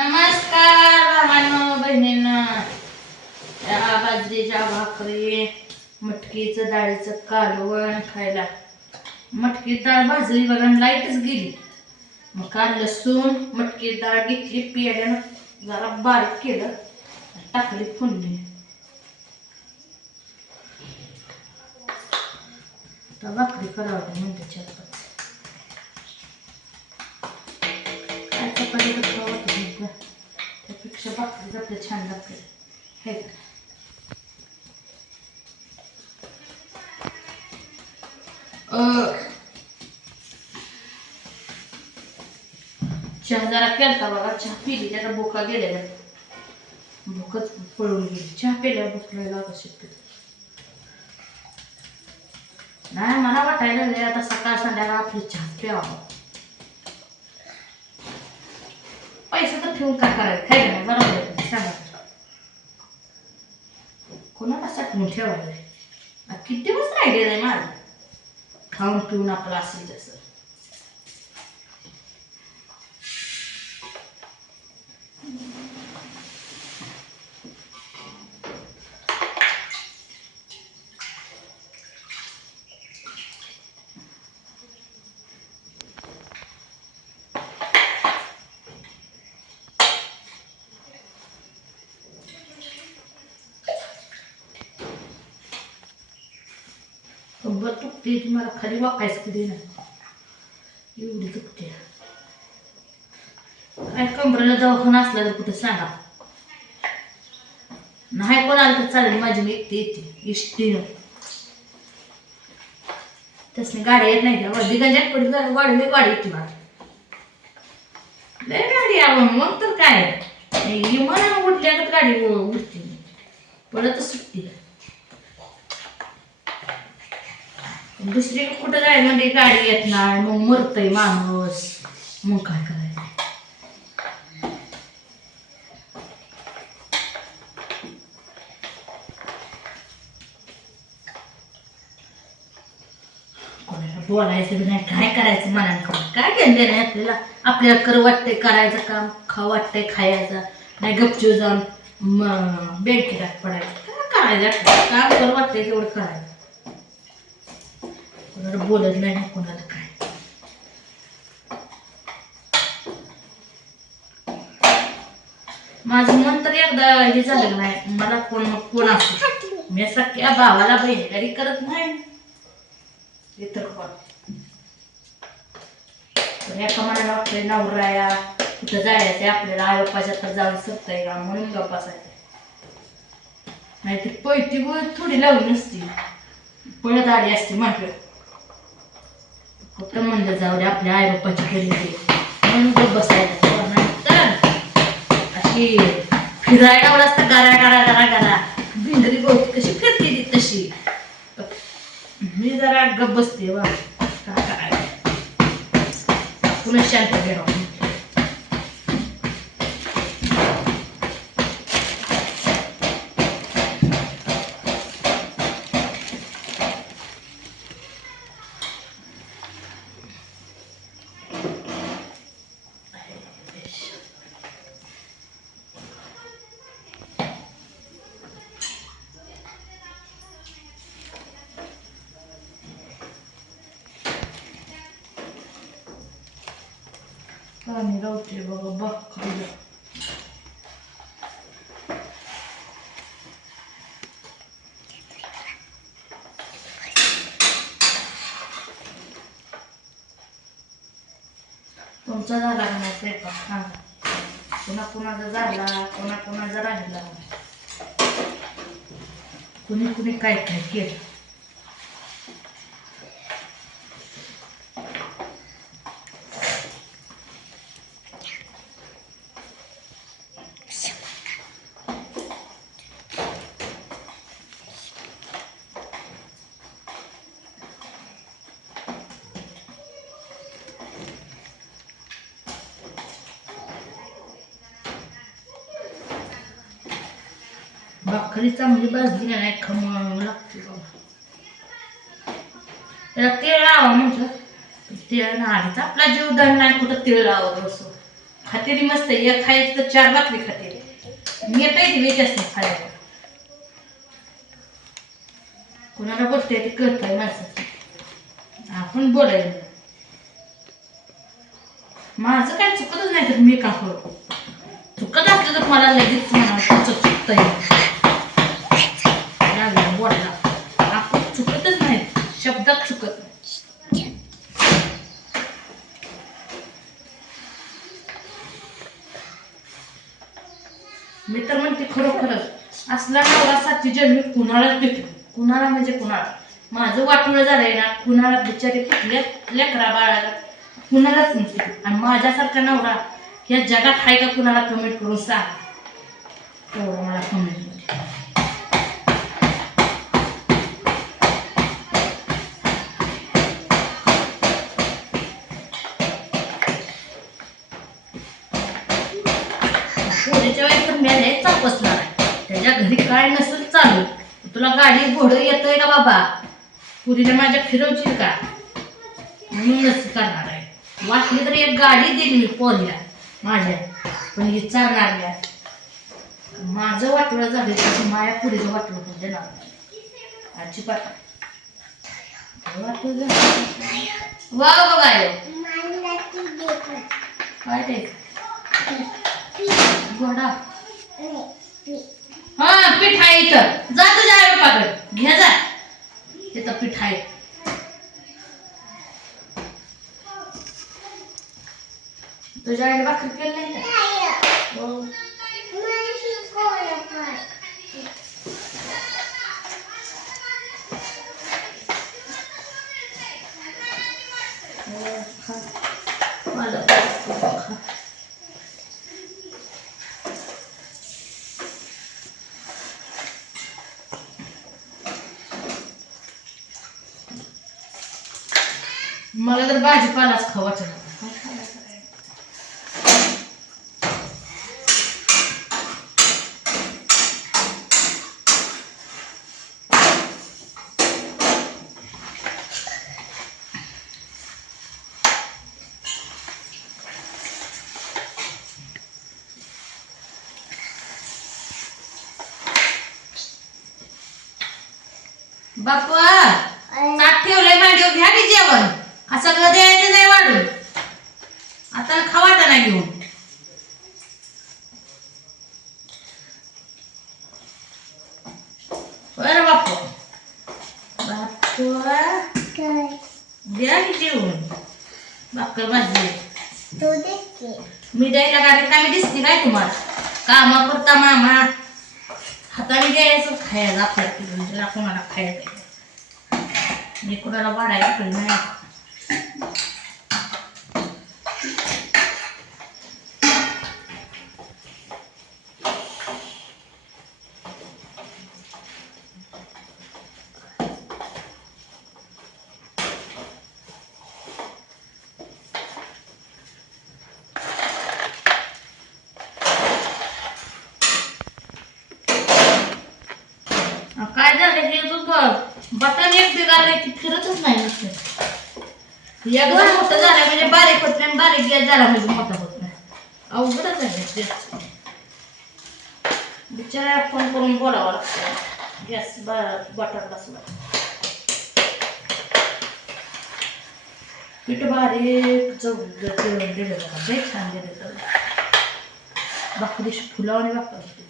नमस्कार भावांनो बहिणींना. या बाजरीच्या भाकरी मटकीचं डाळीचं कालवण खायला. मटकी डाळ भाजली बघा आणि लाईटच गेली. मग काल लसूण मटकी डाळ घेतली पियाल्यानं जरा बारीक केलं टाकली फुंडली आता भाकरी करावं म्हणते चपाती काय चपाती पेक्षा भाकरीच आपलं छान लागते हे चहा जरा केलता बघा चहा पिली त्याला बोका गेलेला भूकच पळून गेली चहा पिल्यावर भुकलायला नाही नाही मला वाटायला आता सकाळ संध्याकाळ आपली चहा प्यावा. पैसे तर ठेवून काय करायचं? काय नाही बरोबर सांगा कोणाला साठवून ठेवायला किती दिवस राहिलेलं आहे माझं? खाऊन पिऊन आपलं असेल तसं. कंबर दुखते ती मला खाली वाकायच कधी नाही. एवढी दुखते. काय कंबरेला दवाखाना असला तर कुठं सांगा? नाही कोण आलं तर चालेल माझी मी एकटी येते इष्टीनं तसली गाडी येत नाही त्या गंजात पडली गाडी मी गाडी येते मला. लय गाडी आवं मग तर काय? विमानानं उठल्यानं गाडी उठते पडत सुटते. दुसरी कुठं जायला म्हणजे गाडी येत नाही मग मरतय माणूस. मग काय करायचं? कोणाला बोलायचं बी नाही काय करायचं मनानं काय घेणं नाही आपल्याला? आपल्याला कर वाटतंय करायचं काम खा वाटतंय खायचं. नाही गपचू जाऊन म- बँकेत पडायचं. काय करायचं? काम कर वाटतंय तेवढं करायचं. कोणाला बोलत नाही ना कोणाला काय. माझं मन तर एकदा हे झालं नाही. मला कोण कोण असतो मी सख्या भावाला बहिणीला करत नाही. इतर कोण एका मनाला वाटतंय नवराया कुठं जायचंय आपल्याला आई बाप्पाच्या तर जाऊन सकताय का? म्हणून गप्प नाहीतर पैती थोडी लावली नसती. पळत आली असती म्हटलं. कुठं म्हणलं जाऊ दे आपल्या आई बाप्पाच्या घरी म्हणून बसायला तर अशी फिरायला आवड असतं गारा गारा गारा गारा. भिंडरी गवती कशी फिरते ती तशी. मी जरा गप्प बसते वा. काय पुन्हा शांत घ्यावं पाणी रावते बाबा बघ तुमचा झाला का नाही स्वयंपाक सांगा कुणा कोणाचा झाला कोणा कोणाचा राहिला कुणी कुणी काय काय केलं भाकरी चांगली भाजली नाही खमंग लागते बाबा त्याला तेल लावा म्हटलं तेल नाही आपला जीव नाही कुठं तेल लावत बसो खातेली मस्त एक खायचं तर चार भाकरी खाते मी येते वेच असते खायला कुणाला बोलते ते कळतंय माणसाचं आपण बोलायचं माझं काय चुकतच नाही तर मी का करू चुकत असलं तर मला लगेच म्हणावं तुझं चुकतंय लागलं बोलला आपण चुकतच नाही शब्दात चुकत नाही. मी तर म्हणते खरोखरच असला नवरा साथी जन्मी कुणालाच भेटू कुणाला म्हणजे कुणाला? माझं वाटोळं झालंय ना कुणाला बिचारी लेकरा बाळाला कुणालाच नसते आणि माझ्यासारखा नवरा या जगात आहे का कुणाला कमेंट करून सांग. तेवढं मला कमेंट मध्ये पोरीच्या वेळेस तर मेले चापसणार आहे. त्याच्या घरी काय नसेल चालू. तुला गाडी घोडं येतोय का बाबा? पुरीने माझ्या फिरवशील का? म्हणूनच करणार आहे. वाटली तर एक गाडी दिली पोरीला माझ्या. पण ही चालणार नाही. माझं वाटलं झालं तर माया पुरीचं वाटलं पण देणार नाही. अजिबात. वाटलं झालं वा बघा काय ते घोडा हा पीठ आहे इथं. जा तुझ्या आई बापाकडे. घे जा. तिथं पीठ आहे. तुझ्या आईने भाकरी केली नाही. का हो. हो, खा. मला खा. मला तर भाजीपालाच खावायचा बापा ताट ठेवलंय मांडीवर घ्या की जेवण असं सगळं द्यायचं नाही वाढून आता खावाटा नाही घेऊन. बरं बाप बापू द्या की जेवण. भाकर भाजी मी द्यायला गाडी काय दिसते काय तुम्हाला. कामा करता मामा. हाताने द्यायचं खायला आपल्याला. म्हणजे कोणाला खायला मी कोणाला वाढायला पण नाही. काय झालं? हे तू बटन एक बिघाडलंय की फिरतच नाही या एकदा मोठं झालं म्हणजे बारीक होत नाही बारीक गॅस झाला म्हणजे मोठा होत नाही. अवघडच आहे बिचारा फोन करून बोलावं लागतं. गॅस बटर बसला पीठ बारीक जेवण दिलं जरा छान दिलं बाकी फुलावणी भाकर होती